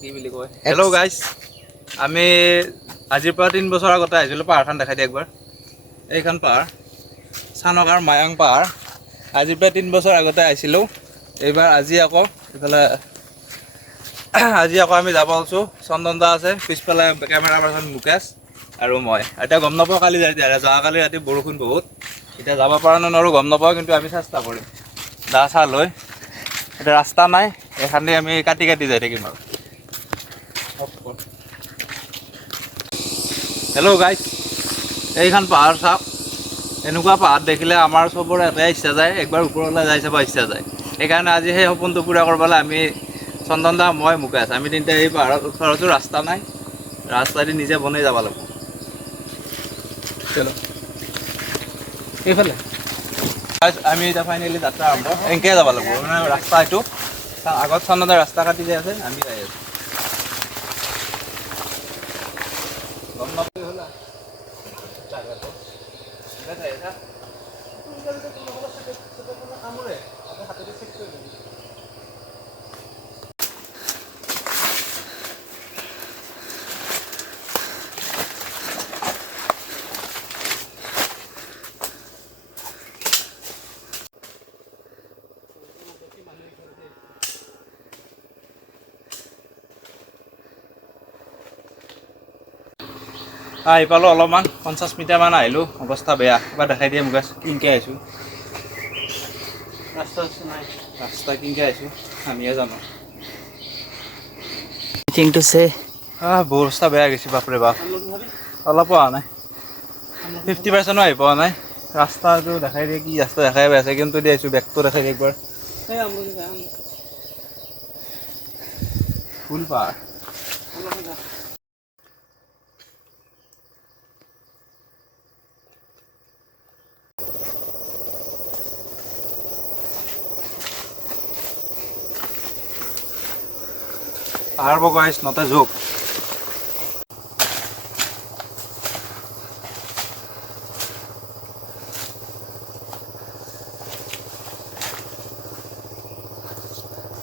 কি বুলি কয় হেল্ল' গাইজ আমি আজিৰ পৰা 3 বছৰ আগতে আহিছিলোঁ পাহাৰখন দেখাই দিয়ে একবাৰ এইখন পাহাৰ চানকাৰ মায়াং পাহাৰ আজিৰ পৰা 3 বছৰ আগতে আহিছিলোঁ এইবাৰ আজি আকৌ আমি যাব ওলাইছোঁ চন্দন দা আছে পিছফালে কেমেৰা পাৰ্চন মুকেশ আৰু মই এতিয়া গম নাপাওঁ কালি যোৱাকালি ৰাতি বৰষুণ বহুত এতিয়া যাব পৰা নোৱাৰোঁ গম নাপাওঁ কিন্তু আমি চেষ্টা কৰিম দা চা লৈ এতিয়া ৰাস্তা নাই এইখানে আমি কাটি যাই থাকিম আৰু হেল্ল' গাইজ এইখন পাহাৰ চাওক এনেকুৱা পাহাৰ দেখিলে আমাৰ চবৰে এটাই ইচ্ছা যায় একবাৰ ওপৰলৈ যাই চাব ইচ্ছা যায় সেইকাৰণে আজি সেই সপোনটো পূৰা কৰিবলৈ আমি চন্দন দা মই মুকেশ আমি তিনিটা এই পাহাৰত উঠোঁ ৰাস্তা নাই ৰাস্তা দি নিজে বনাই যাব লাগিব চলো এইফালে আমি এতিয়া ফাইনেলি যাত্ৰা আৰম্ভ এনেকৈ যাব লাগিব মানে ৰাস্তা এইটো আগত চন্দন দাৰ ৰাস্তা কাটি যাই আছে আমি যাই আছোঁ গম নাপাই হ'লা জাগাটো কামোৰে হাতেদি চেক কৰি দিবি আহি পালোঁ অলপমান 50 মিটাৰমান আহিলোঁ অৱস্থা বেয়া এবাৰ দেখাই দিয়ে মুকেশ কিনকৈ আহিছোঁ ৰাস্তা কিনকৈ আহিছোঁ আমিহে জানো অৱস্থা বেয়া গৈছে বাপৰে বাপ অলপো অহা নাই 50% আহি পোৱা নাই ৰাস্তাটো দেখাই দিয়ে কি ৰাস্তা দেখাই পাই আছে কিন্তু দি আহিছোঁ বেগটো দেখাই দিয়ে একবাৰ ফুল পাহাৰ পাহাৰ বগাইছ নতে যোগ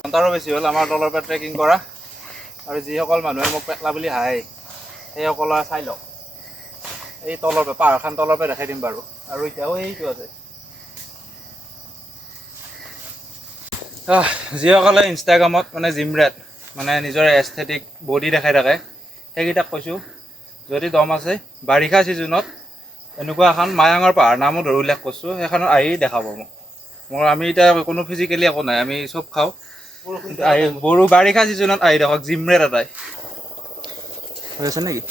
ঘণ্টাৰো বেছি হ'ল আমাৰ তলৰ পৰা ট্ৰেকিং কৰা আৰু যিসকল মানুহে মোক পেটলা বুলি হাঁহে সেইসকলে চাই লওক এই তলৰ পৰা পাহাৰখন তলৰ পৰা দেখাই দিম বাৰু আৰু এতিয়াও এইটো আছে যিসকলে ইনষ্টাগ্ৰামত মানে জিমৰেট মানে নিজৰ এস্থেটিক বডি দেখাই থাকে সেইকেইটাক কৈছোঁ যদি দম আছে বাৰিষা ছিজনত এনেকুৱা এখন মায়াঙৰ পাহাৰ নামো ধৰি উল্লেখ কৰিছোঁ সেইখনত আহি দেখাব মোক আমি এতিয়া কোনো ফিজিকেলি একো নাই আমি চব খাওঁ বাৰিষা ছিজনত আহি দেখক জিমৰেট এটাই হৈ আছে নেকি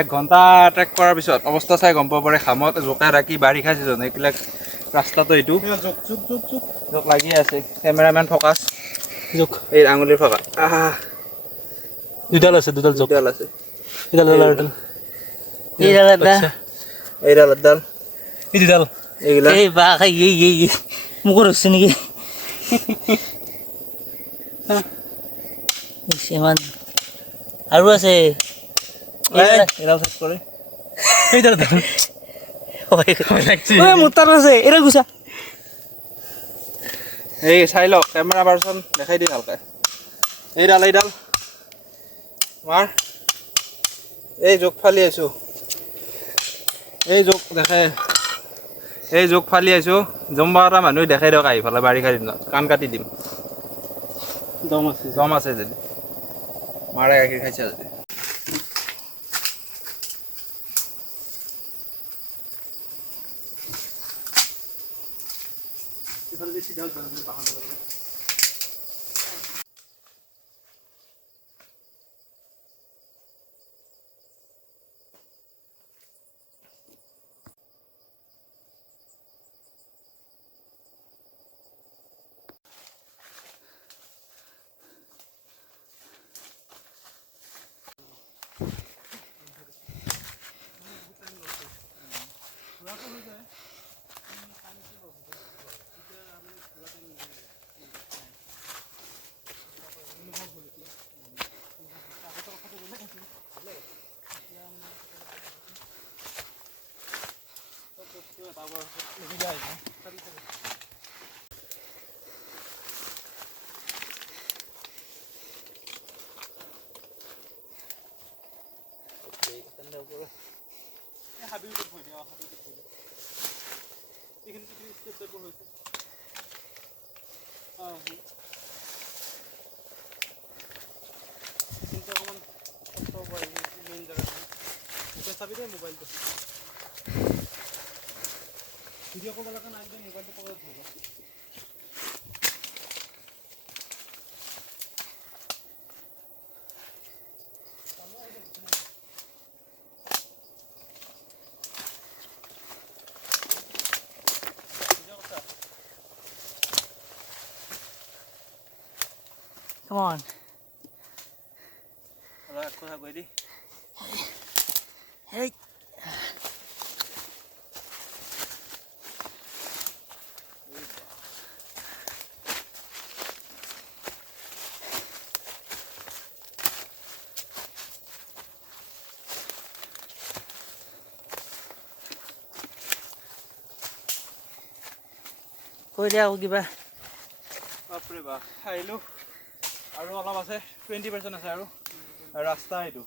1 ঘণ্টা ট্ৰেক কৰাৰ পিছত অৱস্থা চাই গম পাব পাৰে ঘামত জোকাই ৰাখি বাৰিষা ছিজন এইবিলাক ৰাস্তাটো এইটো জোক লাগি আছে কেমেৰামেন ফকাছ জোক এই আঙুলিৰ ফকা দুডাল আছে মোক ৰছে নেকি ইমান আৰু আছে মোটাৰ আছে এৰা গুছা এই চাই লওক কেমেৰা পাৰ্চন দেখাই দি ভালকৈ এইডাল মাৰ এই জোক ফালি আছোঁ এই জোক ফালি আছোঁ জম্বা এটা মানুহ দেখাই দিয়ক আহি ফালে বাৰিষা দিনত কাণ কাটি দিম দম আছে যদি মাৰে গাখীৰ খাইছে যদি হাবিটো থৈ দিয়া হাবিটো থৈ দিয়া এইখিনি ষ্টেপ টাইপৰ হৈছে কিন্তু অকণমান কষ্ট হ'ব মেইন জেগাখিনি মোকে চাবি দেই মোবাইলটো ভিডিঅ' কৰিব লগা নাই মোবাইলটো ক'ব হ'ব Come on. কথা কৈ দি Hey. কৈ দিয়া আকৌ কিবা বাপৰে বাপ আহিলোঁ আৰু অলপ আছে 20% আছে আৰু ৰাস্তা এইটো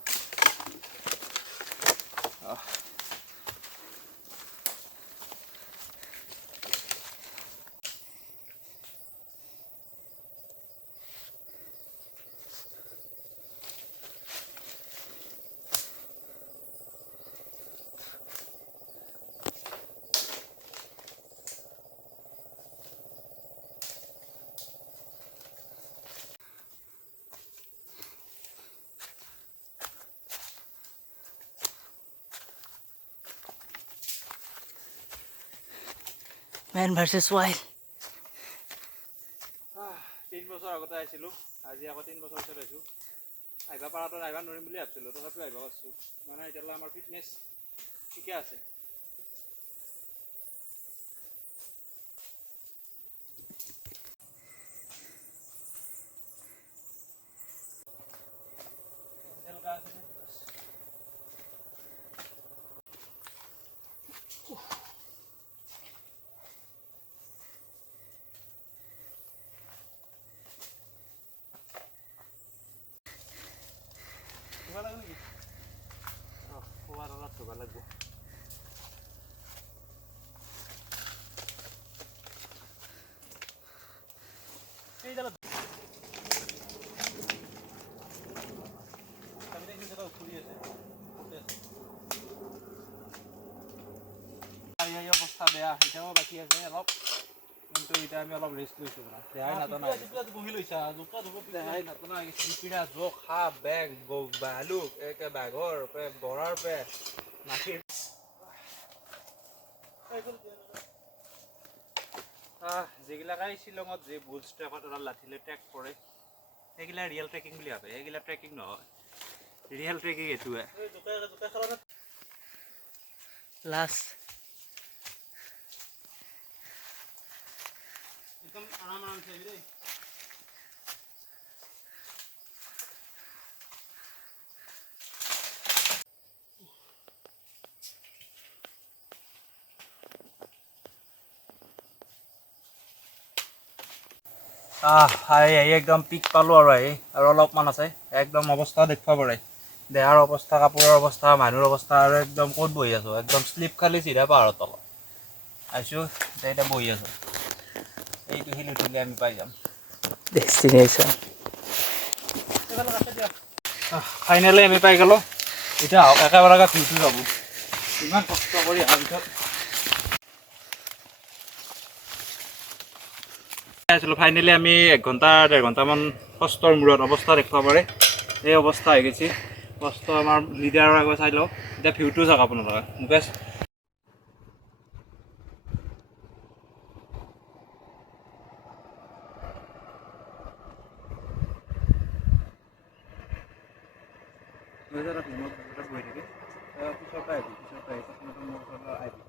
Man versus wild. 3 বছৰ আগতে আহিছিলোঁ আজি আকৌ 3 বছৰ পিছত আহিছোঁ আহিব পৰাটো আহিব নোৱাৰিম বুলি ভাবিছিলোঁ তথাপিও আহিব পাৰিছোঁ মানে এতিয়ালৈ আমাৰ ফিটনেছ ঠিকে আছে অৱস্থা বেয়া এতিয়াও বাকী আছে অলপ কিন্তু এতিয়া আমি অলপ ৰেষ্ট লৈছোঁ দেহাই নাটনা বহি লৈছা দেহাই নাটনা পিৰা জোক সাপ বেগ ভালুক একে বাঘৰ পে গড়াৰ পে মাখিৰ যিগিলাকাই শ্বিলঙত যে বুল ট্ৰেকত এটা লাঠিলে ট্ৰেক কৰে সেইগিলা ৰিয়েল ট্ৰেকিং বুলি ভাবে সেইগিলা ট্ৰেকিং নহয় ৰিয়েল ট্ৰেকিং এইটোৱে Last. एकदम आराम से भी একদম পিক পালোঁ আৰু অলপমান আছে একদম অৱস্থা দেখুৱা পাৰে দেহাৰ অৱস্থা কাপোৰৰ অৱস্থা মানুহৰ অৱস্থা আৰু একদম ক'ত বহি আছোঁ একদম শ্লিপ খালি চিধা পাহাৰৰ তলত আহিছোঁ এতিয়া বহি আছোঁ এইটো শিল উঠিলে আমি পাই যাম Destination. ফাইনেলি আমি পাই গ'লোঁ এতিয়া একেবাৰে ভিউটো যাব ইমান কষ্ট কৰি অহাৰ পিছত আছিলোঁ ফাইনেলি আমি 1 ঘণ্টা 1.5 ঘণ্টামান কষ্টৰ মূৰত অৱস্থা দেখুৱাব পাৰে এই অৱস্থা হৈ গৈছে কষ্ট আমাৰ লিডাৰৰ আগত চাই লওঁ এতিয়া ভিউটো চাওক আপোনালোকে মুকেশ বহি থাকে পিছৰ পৰা আহিবি